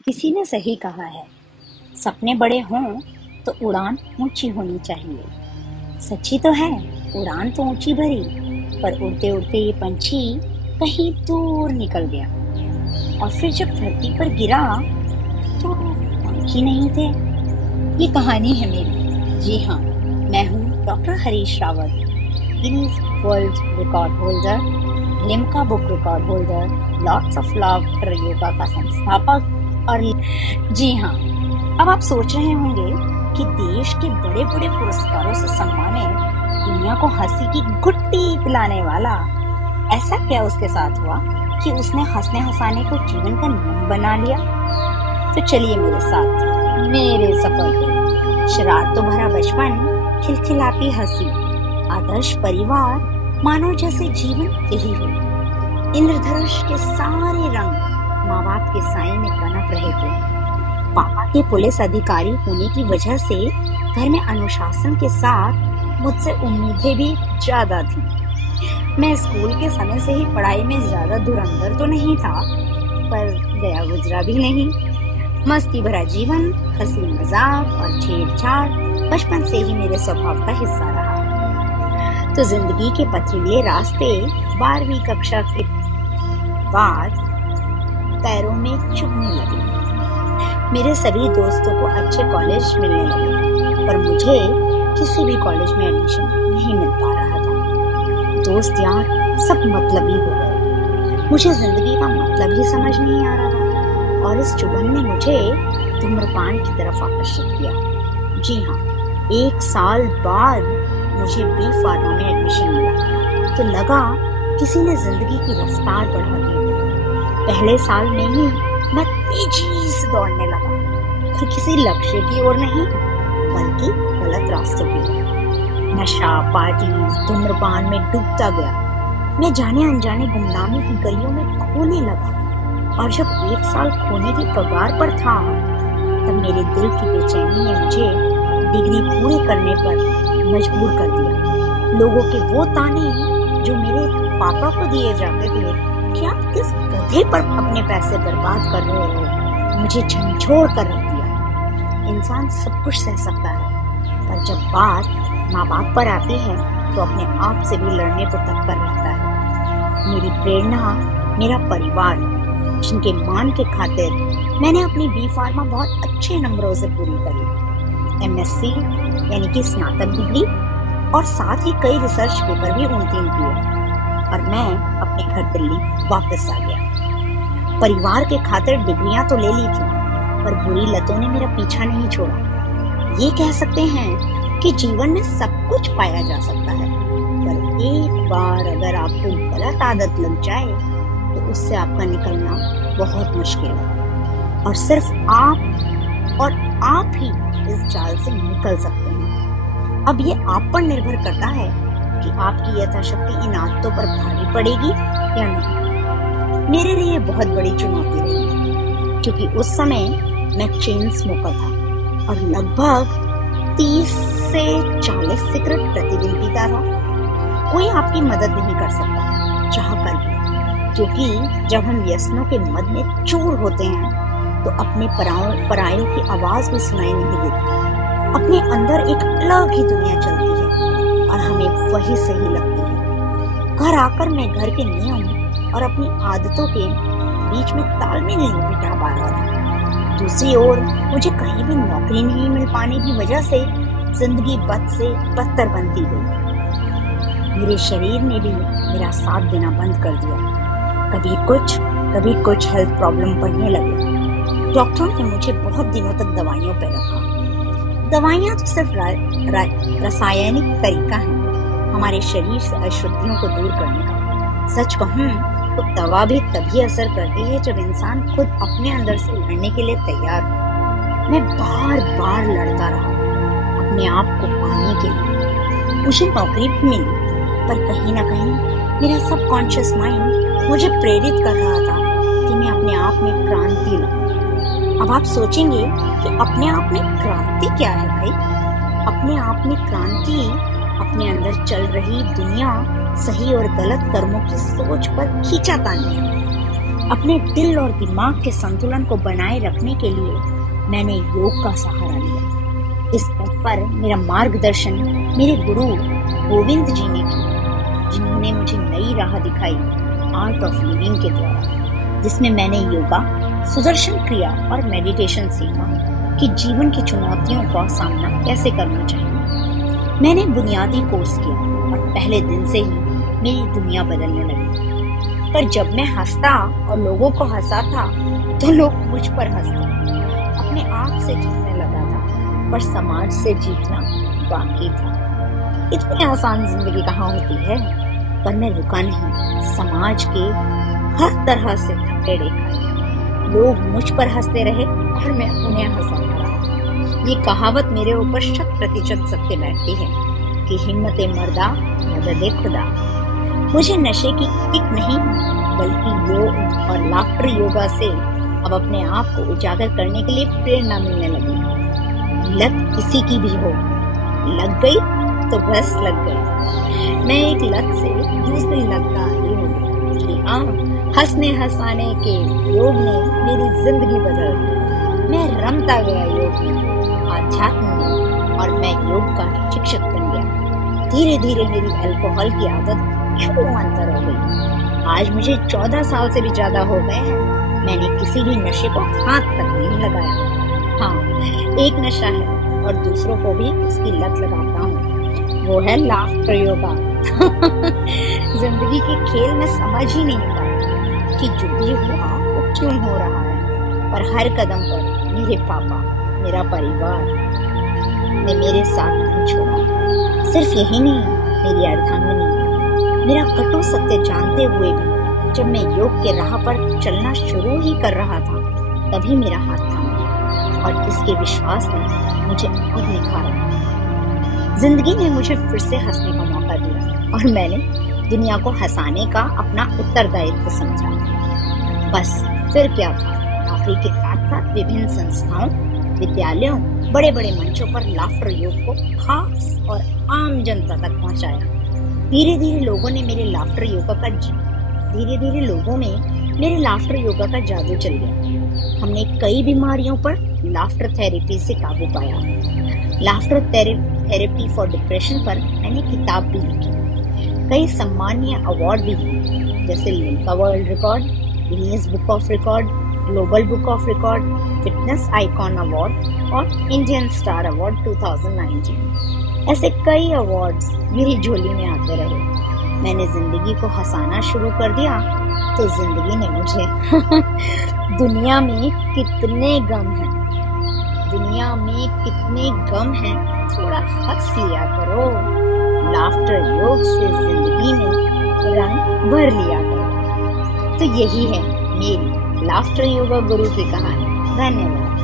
किसी ने सही कहा है, सपने बड़े हों तो उड़ान ऊंची होनी चाहिए। सच्ची तो है, उड़ान तो ऊंची भरी, पर उड़ते उड़ते ये पंछी कहीं दूर निकल गया। और फिर जब धरती पर गिरा तो पंख ही नहीं थे। ये कहानी है मेरी। जी हाँ, मैं हूँ doctor Harish Rawat, Guinness world record holder, Limca book record holder, lots of love yoga का संस्थापक। और जी हाँ, अब आप सोच रहे होंगे कि देश के बड़े बड़े पुरस्कारों से सम्मानित, दुनिया को हंसी की घुट्टी पिलाने वाला, ऐसा क्या उसके साथ हुआ कि उसने हंसने हंसाने को जीवन का नियम बना लिया। तो चलिए मेरे साथ मेरे सफर पे। शरारतों भरा बचपन, खिलखिलाती हंसी, आदर्श परिवार, मानो जैसे जीवन यही हो। इंद्रधनुष के सारे रंग माँ बाप के साए में पनप रहे थे। पापा के पुलिस अधिकारी होने की वजह से घर में अनुशासन के साथ मुझसे उम्मीदें भी ज्यादा थी। मैं स्कूल के समय से ही पढ़ाई में ज्यादा धुरंधर तो नहीं था, पर गया गुजरा भी नहीं। मस्ती भरा जीवन, हंसी मजाक और छेड़छाड़ बचपन से ही मेरे स्वभाव का हिस्सा रहा। तो जिंदगी के पथरीले रास्ते 12वीं कक्षा के बाद पैरों में चुभने लगे। मेरे सभी दोस्तों को अच्छे कॉलेज मिलने लगे, पर मुझे किसी भी कॉलेज में एडमिशन नहीं मिल पा रहा था। दोस्त यार सब मतलबी हो गए। मुझे जिंदगी का मतलब ही समझ नहीं आ रहा था, और इस चुभन ने मुझे धूम्रपान की तरफ आकर्षित किया। जी हाँ, 1 साल बाद मुझे बी फार्मा में एडमिशन मिला तो लगा किसी ने जिंदगी की रफ्तार बढ़ा दी। पहले साल में ही मैं तेजी से दौड़ने लगा, पर किसी लक्ष्य की ओर नहीं, बल्कि गलत रास्तों की ओर। नशा, पार्टी, धूम्रपान में डूबता गया। मैं जाने अनजाने गुमनामी की गलियों में खोने लगा, और जब 1 साल खोने की कगार पर था, तब मेरे दिल की बेचैनी ने मुझे डिग्री पूरी करने पर मजबूर कर दिया। लोगों के वो ताने जो मेरे पापा को दिए जाते थे कि आप किस गधे पर अपने पैसे बर्बाद कर रहे हो, मुझे झंझोड़ कर रख दिया। इंसान सब कुछ सह सकता है, पर जब बात माँ बाप पर आती है तो अपने आप से भी लड़ने को तत्पर रहता है। मेरी प्रेरणा मेरा परिवार, जिनके मान के खातिर मैंने अपनी बी फार्मा बहुत अच्छे नंबरों से पूरी करी। MSc यानी कि स्नातक डिग्री, और साथ ही कई रिसर्च पेपर भी उत्तीर्ण किए, और मैं अपने घर दिल्ली वापस आ गया। परिवार के खातिर डिग्रियां तो ले ली थी, पर बुरी लतों ने मेरा पीछा नहीं छोड़ा। ये कह सकते हैं कि जीवन में सब कुछ पाया जा सकता है, पर एक बार अगर आपको गलत आदत लग जाए तो उससे आपका निकलना बहुत मुश्किल है, और सिर्फ आप ही इस जाल से निकल सकते हैं। अब ये आप पर निर्भर करता है कि आपकी यथाशक्ति इन आदतों पर भारी पड़ेगी या नहीं। मेरे लिए बहुत बड़ी चुनौती रही, क्योंकि उस समय मैं चेन स्मोकर था और लगभग 30 से 40 सिगरेट प्रतिदिन पीता था। कोई आपकी मदद नहीं कर सकता, चाह कर भी, क्योंकि जब हम व्यसनों के मद में चूर होते हैं तो अपने परायों की आवाज भी सुनाई नहीं देती। अपने अंदर एक अलग ही दुनिया चलती है, और हमें वही सही लगती है। घर आकर मैं घर के नियम और अपनी आदतों के बीच में तालमेल नहीं बिठा पा रहा था। दूसरी ओर मुझे कहीं भी नौकरी नहीं मिल पाने की वजह से जिंदगी बद से बदतर बनती गई। मेरे शरीर ने भी मेरा साथ देना बंद कर दिया। कभी कुछ हेल्थ प्रॉब्लम बढ़ने लगे। डॉक्टरों ने मुझे बहुत दिनों तक दवाइयों पर रखा। दवाइयाँ तो सिर्फ रासायनिक तरीका है हमारे शरीर से अशुद्धियों को दूर करने का। सच कहूँ तो दवा भी तभी असर करती है जब इंसान खुद अपने अंदर से लड़ने के लिए तैयार हो। मैं बार बार लड़ता रहा अपने आप को पाने के लिए। मुझे नौकरी भी मिली, पर कहीं ना कहीं मेरा सबकॉन्शियस माइंड मुझे प्रेरित कर रहा था कि मैं अपने आप में क्रांति लाऊं। अब आप सोचेंगे कि अपने आप में क्रांति क्या है भाई? अपने आप में क्रांति अपने अंदर चल रही दुनिया, सही और गलत कर्मों की सोच पर खींचातानी है। अपने दिल और दिमाग के संतुलन को बनाए रखने के लिए मैंने योग का सहारा लिया। इस पथ पर मेरा मार्गदर्शन मेरे गुरु गोविंद जी ने किया, जिन्होंने मुझे नई राह दिखाई आर्ट ऑफ लिविंग के द्वारा, जिसमें मैंने योगा, सुदर्शन क्रिया और मेडिटेशन सीखा कि जीवन की चुनौतियों का सामना कैसे करना चाहिए। मैंने बुनियादी कोर्स किया और पहले दिन से ही मेरी दुनिया बदलने लगी। पर जब मैं हंसता और लोगों को हंसाता तो लोग मुझ पर हंसते। अपने आप से जीतने लगा था, पर समाज से जीतना बाकी था। इतनी आसान जिंदगी कहाँ होती है। पर मैं रुका नहीं। समाज के हर तरह से थप्पड़े खाए। लोग मुझ पर हंसते रहे और मैं उन्हें हंसाता रहा। ये कहावत मेरे ऊपर 100% सत्य बैठती है कि हिम्मते मर्दा मददे खुदा। मुझे नशे की किक नहीं, बल्कि योग और लाफ्टर योगा से अब अपने आप को उजागर करने के लिए प्रेरणा मिलने लगी। लत किसी की भी हो, लग गई तो बस लग गई। मैं एक लत से दूसरी लत का आदी हो गई कि हाँ, हंसने हंसाने के योग ने मेरी जिंदगी बदल दी। मैं रमता गया योग में, आध्यात्म में, और मैं योग का शिक्षक बन गया। धीरे धीरे मेरी अल्कोहल की आदत क्यों अंतर हो गई। आज मुझे 14 साल से भी ज्यादा हो गए हैं। मैंने किसी भी नशे को हाथ तक नहीं लगाया। हाँ, एक नशा है और दूसरों को भी उसकी लत लगाता हूँ, वो है लाफ्टर योगा। जिंदगी के खेल में समझ ही नहीं पाया कि जो भी हुआ वो क्यों हो रहा है। पर हर कदम पर मेरे पापा, मेरा परिवार ने मेरे साथ नहीं छोड़ा। सिर्फ यही नहीं, मेरी अर्धांगिनी, मेरा कटु सत्य जानते हुए भी जब मैं योग के राह पर चलना शुरू ही कर रहा था, तभी मेरा हाथ थामा और इसके विश्वास ने मुझे और निखारा। जिंदगी ने मुझे फिर से हंसने का मौका दिया और मैंने दुनिया को हंसाने का अपना उत्तरदायित्व समझा। बस फिर क्या था, नौकरी के साथ साथ विभिन्न संस्थाओं, विद्यालयों, बड़े बड़े मंचों पर लाफ्टर योग को खास और आम जनता तक पहुंचाया। धीरे धीरे लोगों में मेरे लाफ्टर योगा का जादू चल गया। हमने कई बीमारियों पर लाफ्टर थेरेपी से काबू पाया। लाफ्टर थेरेपी फॉर डिप्रेशन पर मैंने किताब भी लिखी। कई सम्मानीय अवार्ड भी लिए, जैसे Limca world record, Guinness book of record, global book of record, fitness icon award और इंडियन स्टार अवार्ड 2019। ऐसे कई अवार्ड्स मेरी झोली में आते रहे। मैंने जिंदगी को हंसाना शुरू कर दिया तो जिंदगी ने मुझे दुनिया में कितने गम हैं, थोड़ा हंस लिया करो। लाफ्टर योग से जिंदगी में रंग भर लिया करो। तो यही है मेरी लाफ्टर योगा गुरु की कहानी। धन्यवाद।